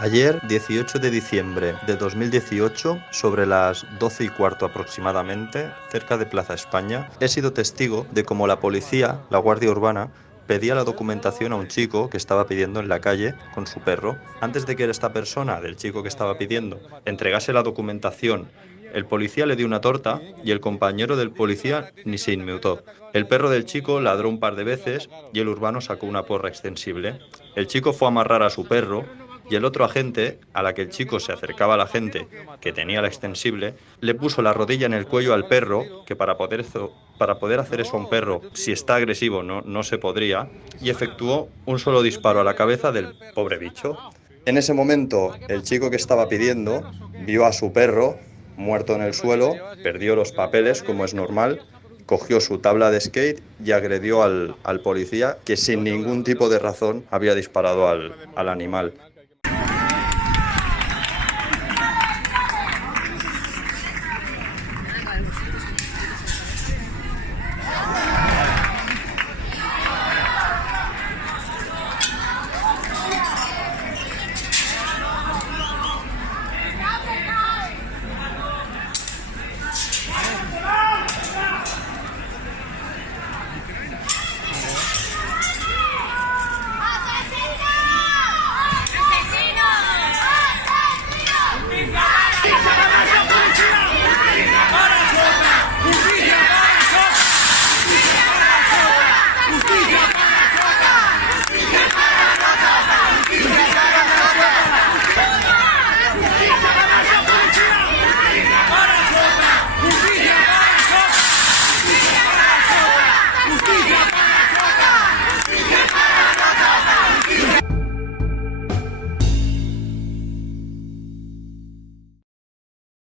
Ayer, 18 de diciembre de 2018, sobre las 12:15 aproximadamente, cerca de Plaza España, he sido testigo de cómo la policía, la Guardia Urbana, pedía la documentación a un chico que estaba pidiendo en la calle con su perro. Antes de que esta persona, del chico que estaba pidiendo, entregase la documentación, el policía le dio una torta y el compañero del policía ni se inmutó. El perro del chico ladró un par de veces y el urbano sacó una porra extensible. El chico fue a amarrar a su perro y el otro agente, a la que el chico se acercaba a la gente que tenía la extensible, le puso la rodilla en el cuello al perro, que para poder hacer eso a un perro, si está agresivo, no se podría, y efectuó un solo disparo a la cabeza del pobre bicho. En ese momento, el chico que estaba pidiendo vio a su perro muerto en el suelo, perdió los papeles, como es normal, cogió su tabla de skate y agredió al policía, que sin ningún tipo de razón había disparado al animal.